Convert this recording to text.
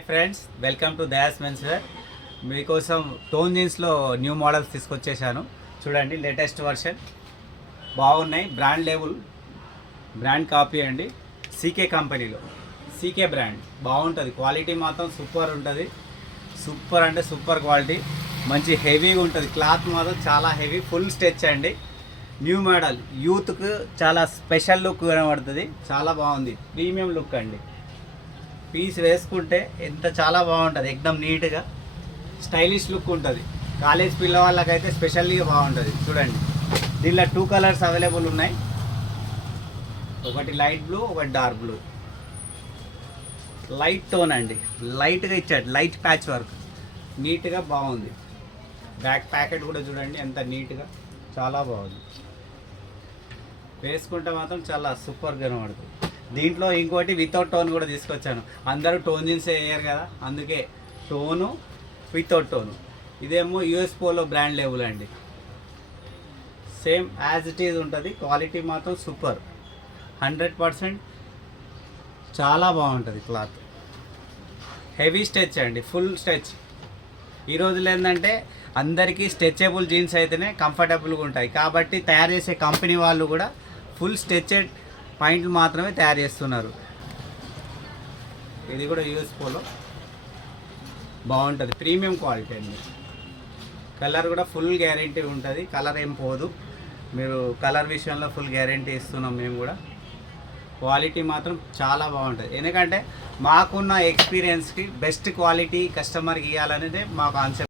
Hi friends, welcome to Daya's men's wear. మీకోసం tone జీన్స్లో new models తీసుకొచ్చేసాను. చూడండి, లేటెస్ట్ వర్షన్ బాగున్నాయి. బ్రాండ్ లేబుల్, బ్రాండ్ కాపీ అండి. సీకే కంపెనీలో, సీకే బ్రాండ్ బాగుంటుంది. క్వాలిటీ మాత్రం సూపర్ ఉంటుంది. సూపర్ అంటే సూపర్ క్వాలిటీ, మంచి హెవీగా ఉంటుంది. క్లాత్ మాత్రం చాలా హెవీ, ఫుల్ స్ట్రెచ్ అండి. న్యూ మోడల్, యూత్కు చాలా స్పెషల్ లుక్ కనబడుతుంది. చాలా బాగుంది, ప్రీమియం లుక్ అండి. పీస్ వేసుకుంటే ఎంత చాలా బాగుంటుంది. ఎక్దమ్ నీట్గా స్టైలిష్ లుక్ ఉంటుంది. కాలేజ్ పిల్లవాళ్ళకైతే స్పెషల్గా బాగుంటుంది. చూడండి, దీనిలో 2 కలర్స్ అవైలబుల్ ఉన్నాయి. ఒకటి లైట్ బ్లూ, ఒకటి డార్క్ బ్లూ. లైట్ టోన్ అండి, లైట్గా ఇచ్చాడు. లైట్ ప్యాచ్ వర్క్, నీట్గా బాగుంది. బ్యాక్ ప్యాకెట్ కూడా చూడండి ఎంత నీట్గా, చాలా బాగుంది. వేసుకుంటే మాత్రం చాలా సూపర్గా కనబడుతుంది. దీంట్లో ఇంకోటి వితౌట్ టోన్ కూడా తీసుకొచ్చాను. అందరూ టోన్ జీన్స్ వేయరు కదా, అందుకే టోను వితౌట్ టోను. ఇదేమో యూఎస్ పోలో బ్రాండ్ లేబుల్ అండి. సేమ్ యాజ్ ఇట్ ఈజ్ ఉంటుంది. క్వాలిటీ మాత్రం సూపర్, 100%. చాలా బాగుంటుంది. క్లాత్ హెవీ స్ట్రెచ్ అండి, ఫుల్ స్ట్రెచ్. ఈ రోజుల్లో ఏంటంటే అందరికీ స్ట్రెచబుల్ జీన్స్ అయితేనే కంఫర్టబుల్గా ఉంటాయి. కాబట్టి తయారు చేసే కంపెనీ వాళ్ళు కూడా ఫుల్ స్ట్రెచెడ్ పాయింట్లు మాత్రమే తయారు చేస్తున్నారు. ఇది కూడా యూఎస్ పోలో బాగుంటుంది, ప్రీమియం క్వాలిటీ అండి. కలర్ కూడా ఫుల్ గ్యారంటీ ఉంటుంది. కలర్ ఏం పోదు. మీరు కలర్ విషయంలో ఫుల్ గ్యారంటీ ఇస్తున్నాం మేము కూడా. క్వాలిటీ మాత్రం చాలా బాగుంటుంది. ఎందుకంటే మాకున్న ఎక్స్పీరియన్స్కి బెస్ట్ క్వాలిటీ కస్టమర్కి ఇవ్వాలనేదే మా కాన్సెప్ట్.